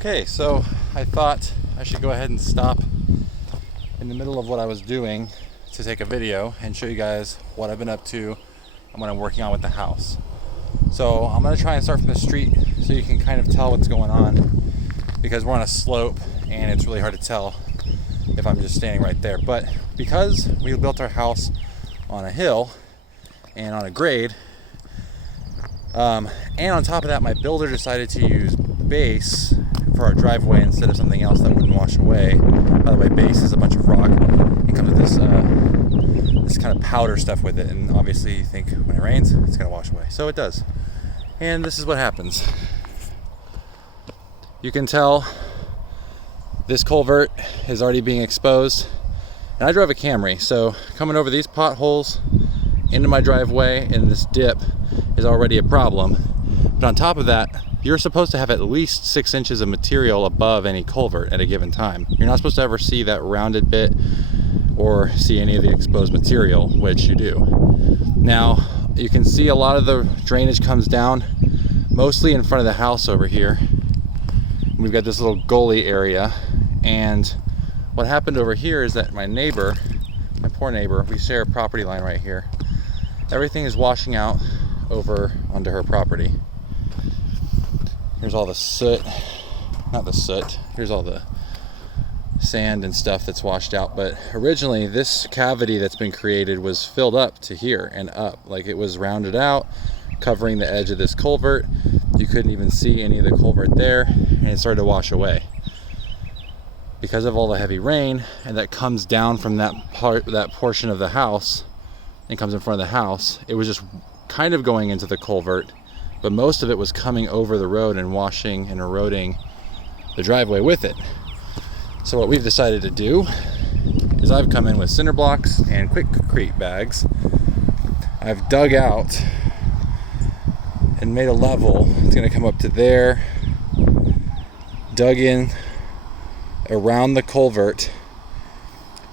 Okay, so I thought I should go ahead and stop in the middle of what I was doing to take a video and show you guys what I've been up to and what I'm working on with the house. So I'm going to try and start from the street so you can kind of tell what's going on, because we're on a slope and it's really hard to tell if I'm just standing right there. But because we built our house on a hill and on a grade, and on top of that, my builder decided to use base for our driveway instead of something else that wouldn't wash away. By the way, base is a bunch of rock. It comes with this kind of powder stuff with it, and obviously you think when it rains it's gonna wash away. So it does. And this is what happens. You can tell this culvert is already being exposed. And I drove a Camry, so coming over these potholes into my driveway and this dip is already a problem. But on top of that, you're supposed to have at least 6 inches of material above any culvert at a given time. You're not supposed to ever see that rounded bit or see any of the exposed material, which you do. Now, you can see a lot of the drainage comes down mostly in front of the house over here. We've got this little gully area, and what happened over here is that my neighbor, my poor neighbor, we share a property line right here. Everything is washing out over onto her property. Here's all the soot, not the soot, here's all the sand and stuff that's washed out. But originally this cavity that's been created was filled up to here and up. Like, it was rounded out, covering the edge of this culvert. You couldn't even see any of the culvert there, and it started to wash away. Because of all the heavy rain, and that comes down from that portion of the house, and comes in front of the house, it was just kind of going into the culvert, but most of it was coming over the road and washing and eroding the driveway with it. So what we've decided to do is I've come in with cinder blocks and Quikrete bags. I've dug out and made a level. It's going to come up to there, dug in around the culvert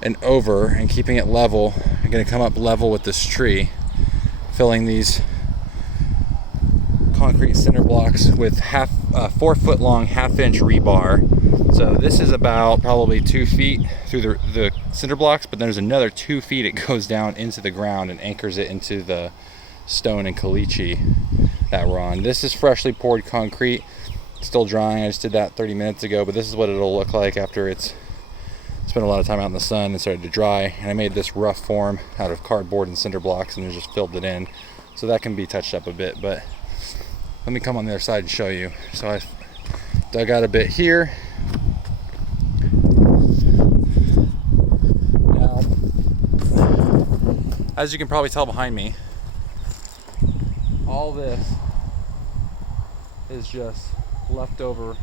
and over, and keeping it level. I'm going to come up level with this tree, filling these concrete cinder blocks with 4 foot long 1/2 inch rebar. So this is about probably 2 feet through the cinder blocks, but there's another 2 feet it goes down into the ground and anchors it into the stone and caliche that we're on. This is freshly poured concrete, still drying. I just did that 30 minutes ago, but this is what it'll look like after it's spent a lot of time out in the sun and started to dry. And I made this rough form out of cardboard and cinder blocks and just filled it in, so that can be touched up a bit. But let me come on the other side and show you. So I dug out a bit here. Now, as you can probably tell behind me, all this is just left over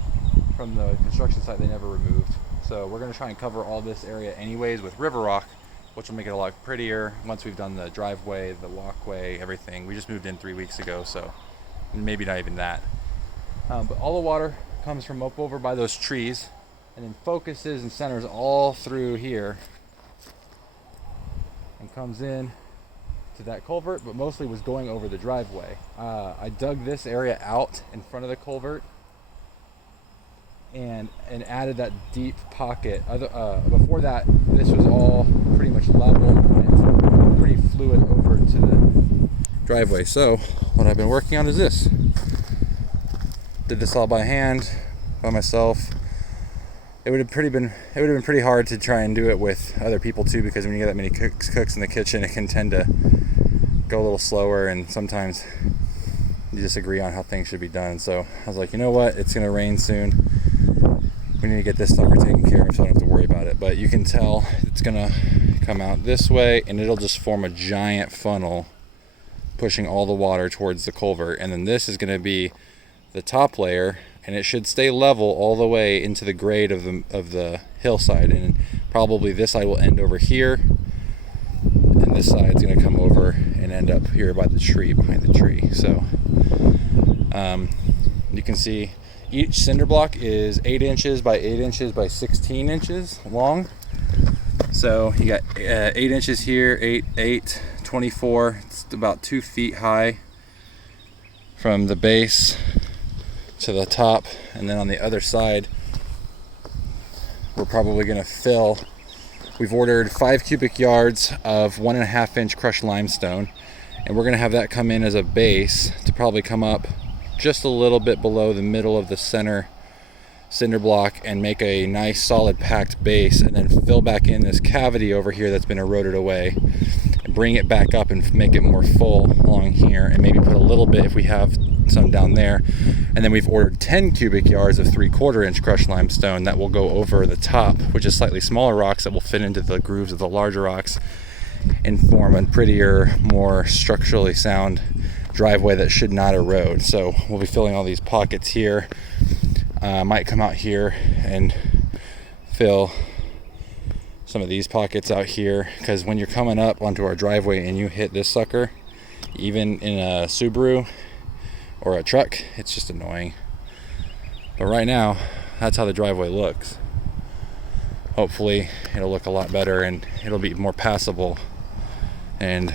from the construction site they never removed. So we're going to try and cover all this area anyways with river rock, which will make it a lot prettier once we've done the driveway, the walkway, everything. We just moved in 3 weeks ago, so maybe not even that. But all the water comes from up over by those trees and then focuses and centers all through here and comes in to that culvert, but mostly was going over the driveway. I dug this area out in front of the culvert and added that deep pocket. Before that, this was all pretty much level and pretty fluid over to the driveway. So what I've been working on is this. Did this all by hand, by myself. It would have been pretty hard to try and do it with other people too, because when you get that many cooks in the kitchen, it can tend to go a little slower, and sometimes you disagree on how things should be done. So I was like, you know what? It's gonna rain soon. We need to get this sucker taken care of so I don't have to worry about it. But you can tell it's gonna come out this way, and it'll just form a giant funnel pushing all the water towards the culvert. And then this is gonna be the top layer, and it should stay level all the way into the grade of the hillside. And probably this side will end over here, and this side's gonna come over and end up here by the tree, behind the tree. So you can see each cinder block is 8 inches by 8 inches by 16 inches long. So you got 8 inches here, 8, 24. It's about 2 feet high from the base to the top, and then on the other side we're probably going to fill. We've ordered 5 cubic yards of 1.5 inch crushed limestone, and we're going to have that come in as a base to probably come up just a little bit below the middle of the center cinder block and make a nice solid packed base, and then fill back in this cavity over here that's been eroded away and bring it back up and make it more full along here, and maybe put a little bit if we have some down there. And then we've ordered 10 cubic yards of 3/4 inch crushed limestone that will go over the top, which is slightly smaller rocks that will fit into the grooves of the larger rocks and form a prettier, more structurally sound driveway that should not erode. So we'll be filling all these pockets here. Might come out here and fill some of these pockets out here, because when you're coming up onto our driveway and you hit this sucker, even in a Subaru or a truck, it's just annoying. But right now, that's how the driveway looks. Hopefully it'll look a lot better and it'll be more passable and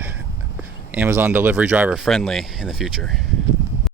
Amazon delivery driver friendly in the future.